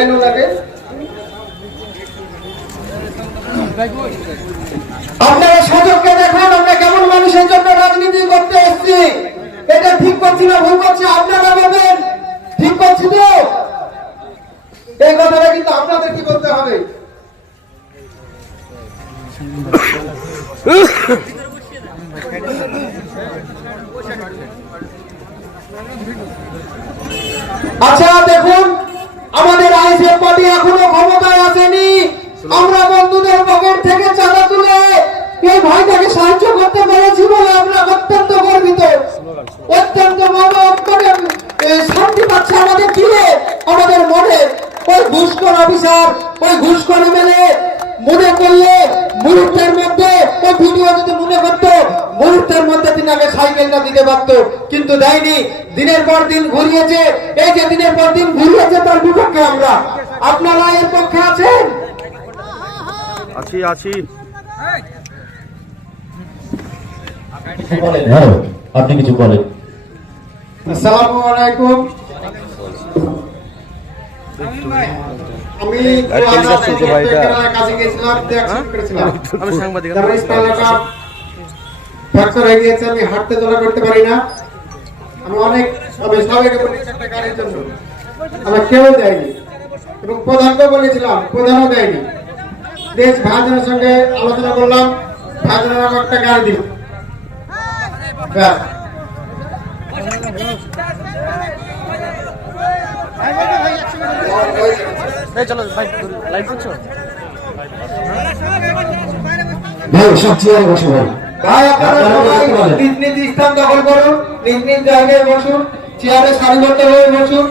বলেন ওনাকে? আপনারা সুযোগকে দেখুন, আমরা কেমন মানুষের জন্য রাজনীতি করতে এসেছি। এটা ঠিক করছি না ভুল করছি, আপনারা বলবেন। ঠিক করছি তো? এই কথাটা কিন্তু আপনাদের কি করতে হবে? আচ্ছা দেখুন পার্টি এখনও ক্ষমতায় আসেনি আমরা বন্ধুদের পকেট থেকে চাঁদা তুলে এই ভাইটাকে সাহায্য করতে পেরেছি বলে আমরা অত্যন্ত গর্বিত। অত্যন্ত শান্তি পাচ্ছে আমাদের দিলে আমাদের মনে ওই ঘুষখোর অফিসার ওই ঘুষখোর মেলে মনে করলে মুহূর্তের মধ্যে ওই ভিডিও যদি মনে করতো মুহূর্তের মধ্যে তিনি আগে সাইকেলটা দিতে পারতো কিন্তু দেয়নি। দিনের পর দিন ঘুরিয়েছে। এই যে দিনের পর দিন ঘুরিয়েছে তার বিপক্ষে আমরা। আপনারা এর পক্ষে আছেন? আছি আছি। হ্যাঁ আপনি কিছু বলেন। আসসালামু আলাইকুম। আমি। কাছে গেছিলাম সাংবাদিক। ফ্র্যাকচার হয়ে গিয়েছে আমি হাঁটতে চলা করতে পারি না। আমি অনেক আমি সবাইকে বলেছি একটা গাড়ির জন্য। আমার কেউ দেয়নি। এবং প্রধানকে বলেছিলাম প্রধানও দেয়নি। দেশ ভাইজনের সঙ্গে আলোচনা করলাম। ভাইজন আমাকে একটা গাড়ি দিল। চলো ভাই লাইভ করছ? ভাই সব চেয়ারে বসে ভাই। ভাই, আপনারা। নিজ নিজ স্থান দখল করুন, নিজ নিজ জায়গায় বসুন চেয়ারে সারিবদ্ধ হয়ে বসুন